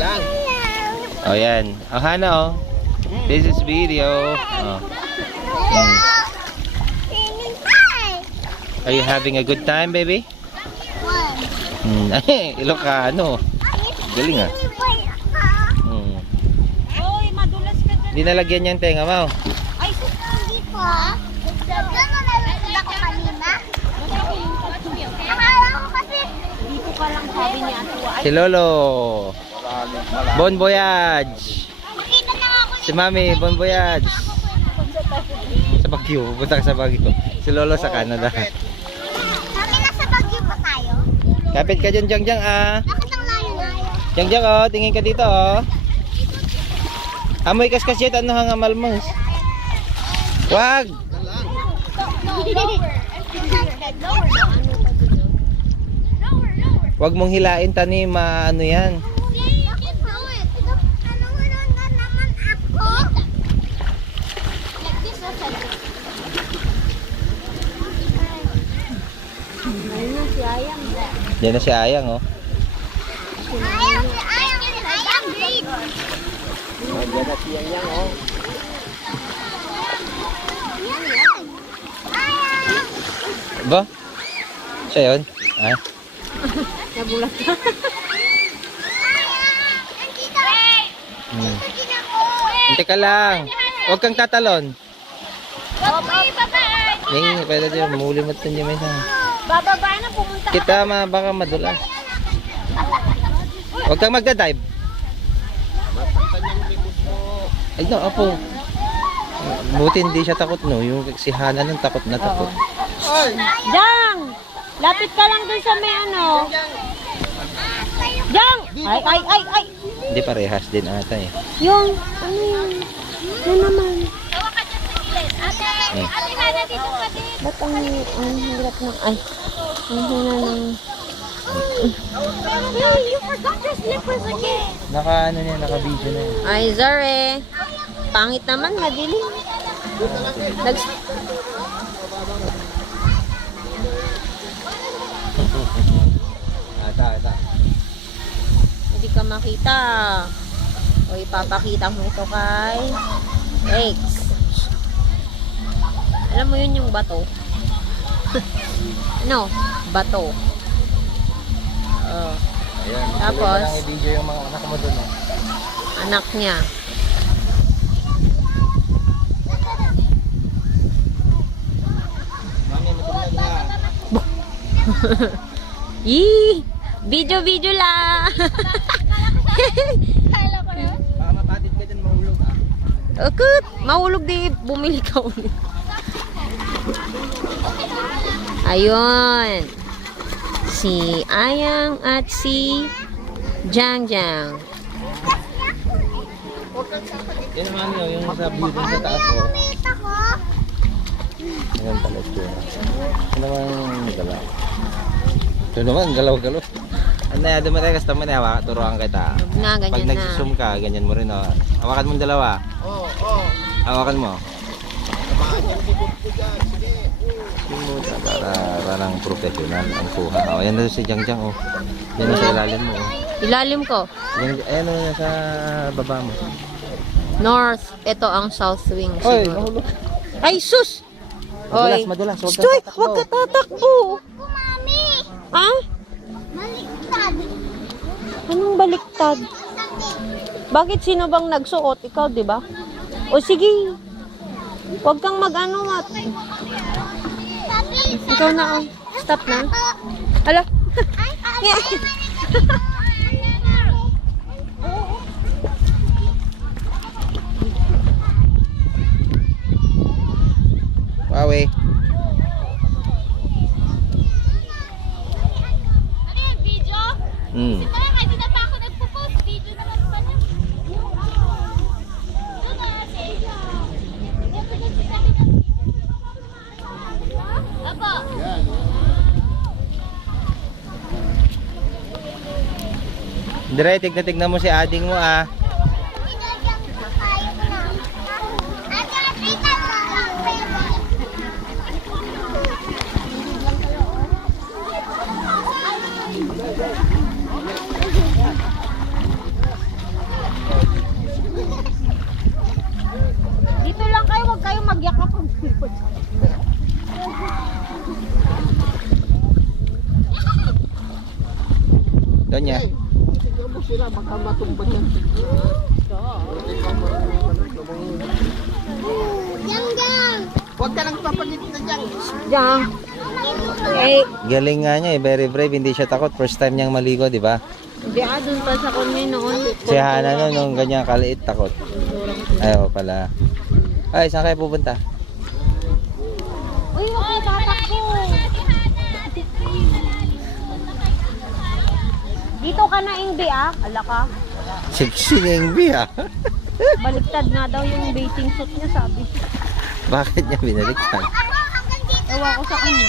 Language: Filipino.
lang. Oh, yan. Oh, Hana, oh. This is video. Oh. Are you having a good time, baby? Ay, Ilocano. Galing, ah. Oy, madulas ka dyan. Hindi nalagyan niya yung tenga mo. Ay, hindi ko. Ako kanina. Akala ko kasi Dito ka lang sabi ni Atua. Si Lolo. Bon voyage. makita na ako Si Mami, bon voyage. Sa Baguio. Pupunta ka sa Baguio. Si Lolo sa Canada. kami nasa Baguio pa tayo. Kapit ka dyan, Jang, ah. Bakit ang layo na? Jang, oh. Tingin ka dito, oh. Amoy kaskas ano hang amal mo? Wag! Wag mong hilain tani, maano yan. Ayun si Ayang. Yan na si Ayang, oh. Yan na si Ayang, oh. Ba? Siya yun? Ah. Nagulat ka. Hindi ka lang. Huwag kang tatalon. Ning, pwede dyan. Mulimot na dyan may na. Bababa na, pumunta ka. Kita baka madulas. Huwag kang magda-dive. Ay no, apo. Buti hindi siya takot, no. Yung si Hana nung takot na takot. Jang! Lapit ka lang dun sa may ano. Jang! Ay! Hindi parehas din ata eh. Yung, ano yun? Yan naman. Eh. Ba't ang hirap ng, ay. Ang hina ng, You forgot your slippers again. Naka-video na yan. ay, Zare. Pangit naman, madilim. Ata. Hindi ka makita. O ipapakita mo ito kay Rex. Alam mo yun yung bato? No, bato. Oh, Ayan. Tapos? Tuloy mo lang i-video yung mga anak mo dun, oh. anak niya. Mami, matulog na. Yee! Video lang! Baka mapatid ka dyan, mahulog, ah. Akut! Mahulog di, bumili ka ulit. Ayun. Si Ayang at si Jang. Yan mami, oh, yung sa view dun sa taas, oh. Wait ako. Ayan pala ito. Ano naman galaw? Ito naman, galaw-galaw. Ano na, dumatay ka sa taman na, turuan kita. Nga, Pag ganyan na. nag-zoom ka, ganyan mo rin, oh. Hawakan mo yung dalawa. Hawakan mo. Parang professional ang kuha. Oh, ayan na si Jang, oh. Yan na sa ilalim mo, oh. Ilalim ko. Ayan na sa baba mo. North. Ito ang south wing. Oy, siguro. mahulog. Ay, sus! Oy. Madulas. Huwag kang Stoy! tatakbo. Huwag ka tatakbo! Mami, Ha? baliktad. Anong baliktad? Bakit sino bang nagsuot? Ikaw, di ba? O sige. Huwag kang mag-ano, Mat. Ikaw na, oh. Stop na. Hala. Wawe. Ano yung video? Wala nga, hindi na pa ako nagpo-post. Video naman pala. Doon na kasi. Apo. Dire, tignan mo si ading mo, ah. sila, baka matumba yan. Huwag ka nang papagit na dyan. Diyan. Eh, Galing nga niya eh, very brave, hindi siya takot. First time niyang maligo, di ba? di dun pa sa kanya noon. Si Hana nun, nung ganyan kaliit, takot. Ayaw pala. Ay, saan kayo pupunta? Uy, huwag mo tatakbo. Dito ka na, Ingbi, ah. Ala ka. Sexy ni Ingbi ah. Baliktad nga daw yung bathing suit niya, sabi. Bakit niya binaliktad? Ewan ko sa kanya.